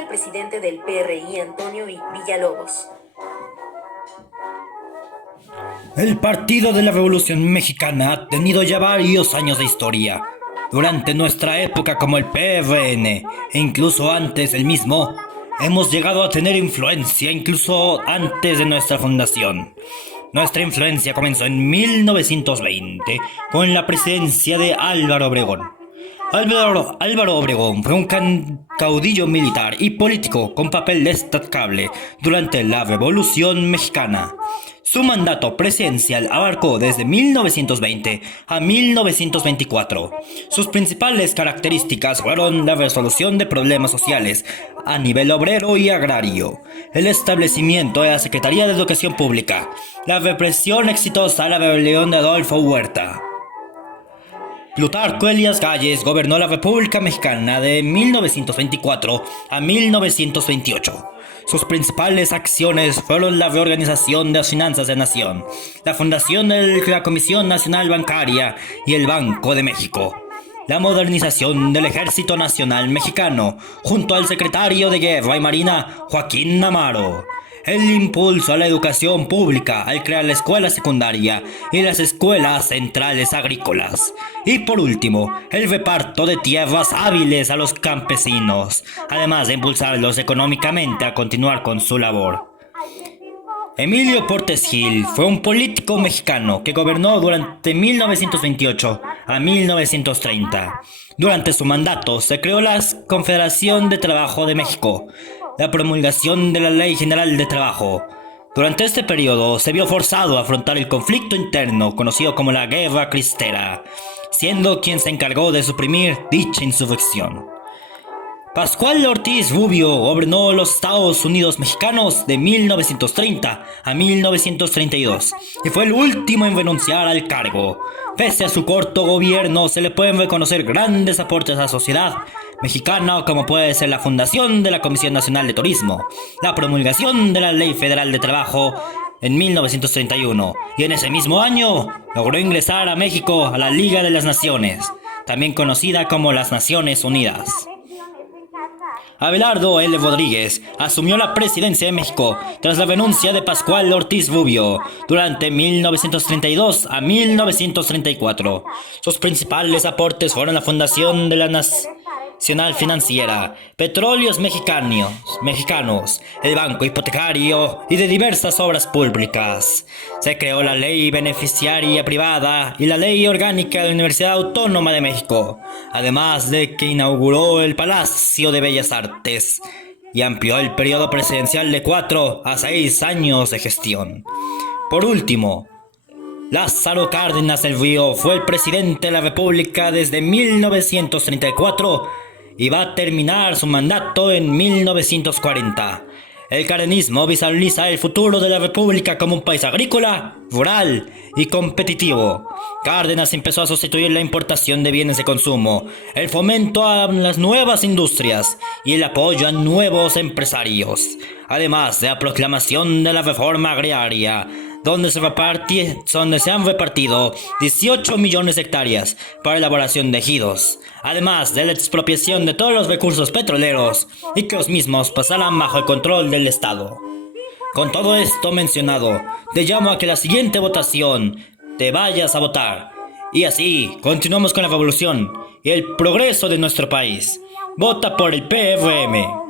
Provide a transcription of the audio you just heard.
el presidente del PRI, Antonio Villalobos. El Partido de la Revolución Mexicana ha tenido ya varios años de historia. Durante nuestra época como el PRN, e incluso antes del mismo, hemos llegado a tener influencia incluso antes de nuestra fundación. Nuestra influencia comenzó en 1920 con la presidencia de Álvaro Obregón. Álvaro Obregón fue un caudillo militar y político con papel destacable durante la Revolución Mexicana. Su mandato presidencial abarcó desde 1920 a 1924. Sus principales características fueron la resolución de problemas sociales a nivel obrero y agrario, el establecimiento de la Secretaría de Educación Pública, la represión exitosa de la rebelión de Adolfo Huerta. Plutarco Elías Calles gobernó la República Mexicana de 1924 a 1928. Sus principales acciones fueron la reorganización de las finanzas de la nación, la fundación de la Comisión Nacional Bancaria y el Banco de México, la modernización del Ejército Nacional Mexicano junto al secretario de Guerra y Marina Joaquín Amaro, el impulso a la educación pública al crear la escuela secundaria y las escuelas centrales agrícolas. Y por último, el reparto de tierras hábiles a los campesinos, además de impulsarlos económicamente a continuar con su labor. Emilio Portes Gil fue un político mexicano que gobernó durante 1928 a 1930. Durante su mandato se creó la Confederación de Trabajo de México, la promulgación de la Ley General de Trabajo. Durante este periodo se vio forzado a afrontar el conflicto interno conocido como la Guerra Cristera, siendo quien se encargó de suprimir dicha insurrección. Pascual Ortiz Rubio gobernó los Estados Unidos mexicanos de 1930 a 1932 y fue el último en renunciar al cargo. Pese a su corto gobierno, se le pueden reconocer grandes aportes a la sociedad mexicana, como puede ser la fundación de la Comisión Nacional de Turismo, la promulgación de la Ley Federal de Trabajo en 1931, y en ese mismo año logró ingresar a México a la Liga de las Naciones, también conocida como las Naciones Unidas. Abelardo L. Rodríguez asumió la presidencia de México tras la renuncia de Pascual Ortiz Rubio durante 1932 a 1934. Sus principales aportes fueron la fundación de la Nacional Financiera, Petróleos Mexicanos, el Banco Hipotecario y de diversas obras públicas. Se creó la Ley Beneficiaria Privada y la Ley Orgánica de la Universidad Autónoma de México, además de que inauguró el Palacio de Bellas Artes y amplió el periodo presidencial de 4 a 6 años de gestión. Por último, Lázaro Cárdenas del Río fue el presidente de la República desde 1934 y va a terminar su mandato en 1940. El cardenismo visualiza el futuro de la República como un país agrícola, rural y competitivo. Cárdenas empezó a sustituir la importación de bienes de consumo, el fomento a las nuevas industrias y el apoyo a nuevos empresarios, además de la proclamación de la reforma agraria, donde se han repartido 18 millones de hectáreas para elaboración de ejidos, además de la expropiación de todos los recursos petroleros y que los mismos pasarán bajo el control del Estado. Con todo esto mencionado, te llamo a que la siguiente votación te vayas a votar, y así continuamos con la revolución y el progreso de nuestro país. Vota por el PRM.